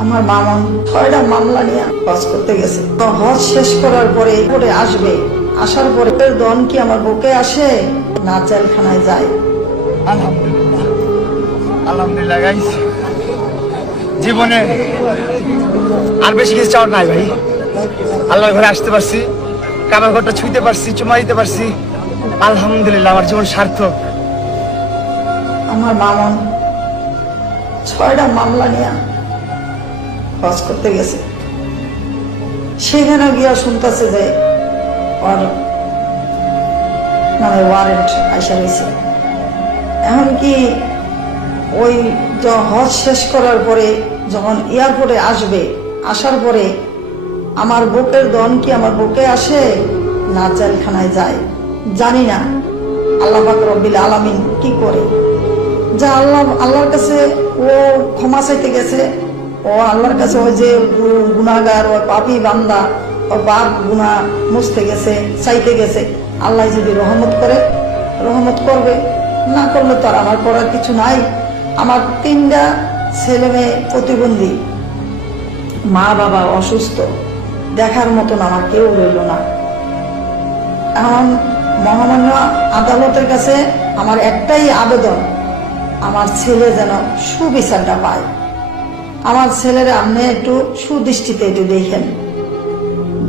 আমার মামন 6টা মামলা নিয়ে হজ করতে গেছে। তো হজ শেষ করার পরে আসবে, আসার পরে দন কি আমার বুকে আসে না জেলখানায় যায়। আলহামদুলিল্লাহ, আলহামদুলিল্লাহ গাইস, জীবনে আর বেশি কিছু চাওয়ার নাই ভাই। আল্লাহর ঘরে আসতে পারছি, কাবার ঘরটা ছুঁইতে পারছি, চুমা দিতে পারছি, আলহামদুলিল্লাহ, আমার জীবন সার্থক। আমার মামন 6টা মামলা নিয়ে হজ করতে গেছে। সেখানে গিয়া শুনতেছে যে ওর মানে ওয়ারেন্ট আইসা গেছে। এমনকি ওই হজ শেষ করার পরে যখন এয়ারপোর্টে আসবে, আসার পরে আমার বুকের দন কি আমার বুকে আসে না জেলখানায় যায় জানি না। আল্লাহ পাক রব্বিল আলামিন কি করে যা আল্লাহর কাছে ও ক্ষমা চাইতে গেছে। ও আল্লাহর কাছে ওই যে গুনাহগার, ও পাপী বান্দা, ও পাপ গুনাহ মুছতে গেছে, চাইতে গেছে। আল্লাহ যদি রহমত করে রহমত করবে, না করলে তো আর আমার করার কিছু নাই। আমার 3টা ছেলে মেয়ে প্রতিবন্ধী, মা বাবা অসুস্থ, দেখার মতন আমার কেউ রইল না। এখন মহামান্য আদালতের কাছে আমার একটাই আবেদন, আমার ছেলে যেন সুবিচারটা পায়। আমার ছেলেরা আপনি একটু সুদৃষ্টিতে একটু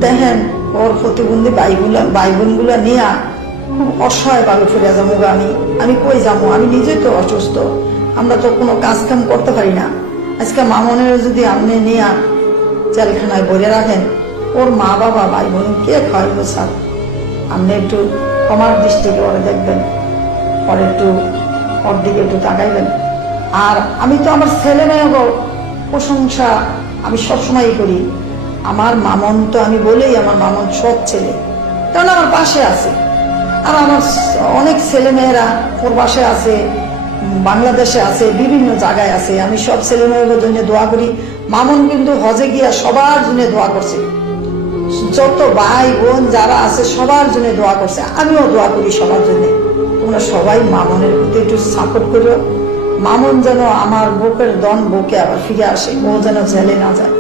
দেখেন ওর প্রতিবন্ধী ভাই বোনগুলা নিয়ে খুব অসহায় ভাবে ফিরে যাবো। আমি কই যাবো? আমি নিজেই তো অসুস্থ, আমরা তো কোনো কাজ কাম করতে পারি না। আজকে মামনের যদি আপনি নিয়ে জেলখানায় ভরে রাখেন, ওর মা বাবা ভাই বোন কে খাওয়াইব? স্যার আপনি একটু ক্ষমার দৃষ্টিকে ওরা দেখবেন, ওর দিকে একটু তাকাইবেন। আর আমি তো আমার ছেলে মেয়েও প্রশংসা আমি সবসময় করি। আমার মামন তো আমি বলেই আমার মামন সৎ ছেলে, কারণ আমার পাশে আছে। আর আমার অনেক ছেলে মেয়েরা প্রবাসে আছে, বাংলাদেশে আছে, বিভিন্ন জায়গায় আছে। আমি সব ছেলে মেয়েদের জন্য দোয়া করি। মামন কিন্তু হজে গিয়া সবার জন্য দোয়া করছে, যত ভাই বোন যারা আছে সবার জন্য দোয়া করছে। আমিও দোয়া করি সবার জন্য। তোমরা সবাই মামনের প্রতি একটু সাপোর্ট করো। মামন যেন আমার বুকের দন বুকে আবার ফিরে আসে, ও যেন জেলে না যায়।